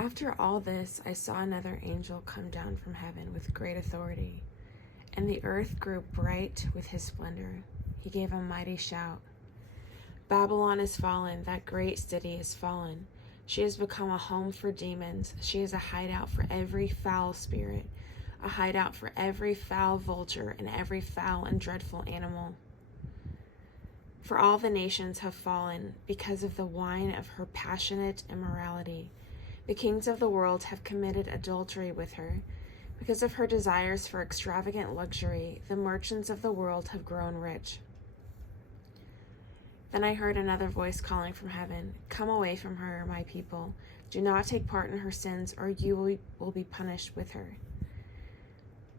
After all this, I saw another angel come down from heaven with great authority, and the earth grew bright with his splendor. He gave a mighty shout. Babylon is fallen, that great city is fallen. She has become a home for demons. She is a hideout for every foul spirit, a hideout for every foul vulture and every foul and dreadful animal. For all the nations have fallen because of the wine of her passionate immorality. The kings of the world have committed adultery with her. Because of her desires for extravagant luxury, the merchants of the world have grown rich. Then I heard another voice calling from heaven, "Come away from her, my people. Do not take part in her sins, or you will be punished with her.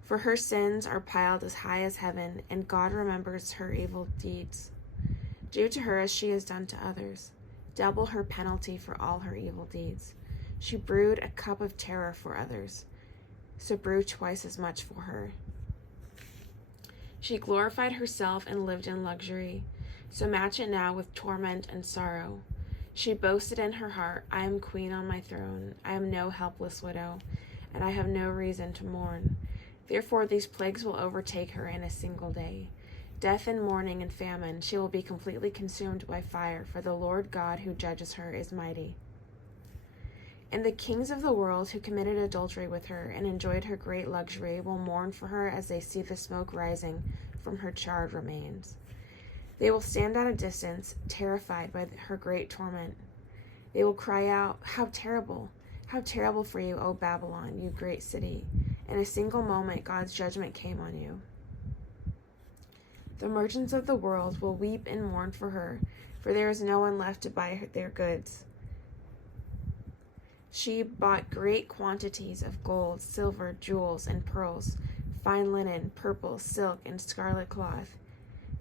For her sins are piled as high as heaven, and God remembers her evil deeds. Do to her as she has done to others. Double her penalty for all her evil deeds. She brewed a cup of terror for others, so brew twice as much for her. She glorified herself and lived in luxury, so match it now with torment and sorrow. She boasted in her heart, 'I am queen on my throne. I am no helpless widow, and I have no reason to mourn.' Therefore these plagues will overtake her in a single day. Death and mourning and famine. She will be completely consumed by fire, for the Lord God who judges her is mighty. And the kings of the world who committed adultery with her and enjoyed her great luxury will mourn for her as they see the smoke rising from her charred remains. They will stand at a distance, terrified by her great torment. They will cry out, 'How terrible! How terrible for you, O Babylon, you great city!' In a single moment, God's judgment came on you. The merchants of the world will weep and mourn for her, for there is no one left to buy their goods. She bought great quantities of gold, silver, jewels, and pearls, fine linen, purple, silk, and scarlet cloth,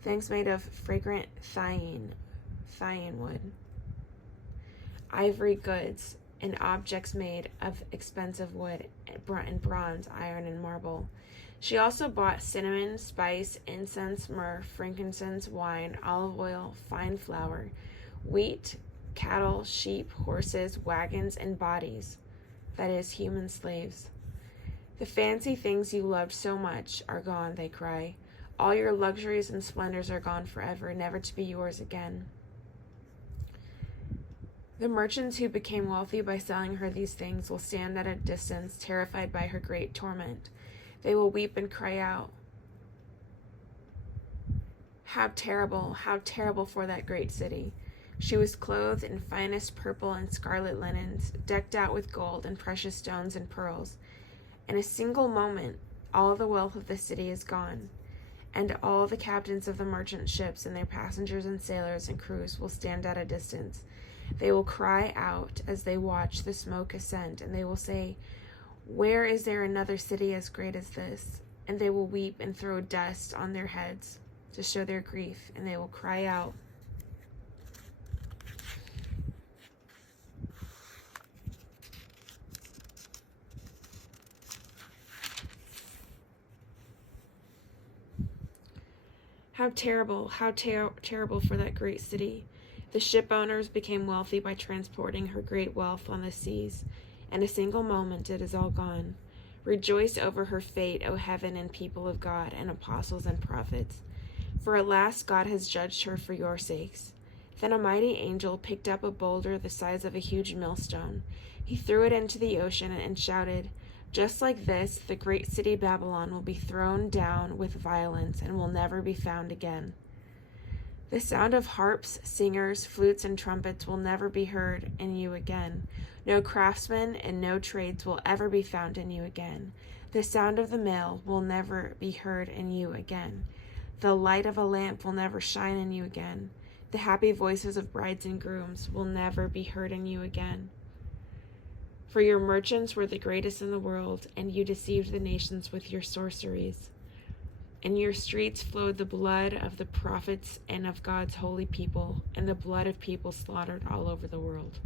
things made of fragrant thyine wood, ivory goods, and objects made of expensive wood and bronze, iron, and marble. She also bought cinnamon, spice, incense, myrrh, frankincense, wine, olive oil, fine flour, wheat, cattle, sheep, horses, wagons, and bodies, that is, human slaves. The fancy things you loved so much are gone, they cry. All your luxuries and splendors are gone forever, never to be yours again. The merchants who became wealthy by selling her these things will stand at a distance, terrified by her great torment. They will weep and cry out, 'How terrible for that great city!' She was clothed in finest purple and scarlet linens, decked out with gold and precious stones and pearls. In a single moment, all the wealth of the city is gone, and all the captains of the merchant ships and their passengers and sailors and crews will stand at a distance. They will cry out as they watch the smoke ascend, and they will say, 'Where is there another city as great as this?' And they will weep and throw dust on their heads to show their grief, and they will cry out, 'How terrible for that great city!' The ship owners became wealthy by transporting her great wealth on the seas. In a single moment it is all gone. Rejoice over her fate, O heaven and people of God, and apostles and prophets. For at last God has judged her for your sakes." Then a mighty angel picked up a boulder the size of a huge millstone. He threw it into the ocean and shouted, "Just like this, the great city Babylon will be thrown down with violence and will never be found again. The sound of harps, singers, flutes, and trumpets will never be heard in you again. No craftsmen and no trades will ever be found in you again. The sound of the mill will never be heard in you again. The light of a lamp will never shine in you again. The happy voices of brides and grooms will never be heard in you again. For your merchants were the greatest in the world, and you deceived the nations with your sorceries. In your streets flowed the blood of the prophets and of God's holy people, and the blood of people slaughtered all over the world."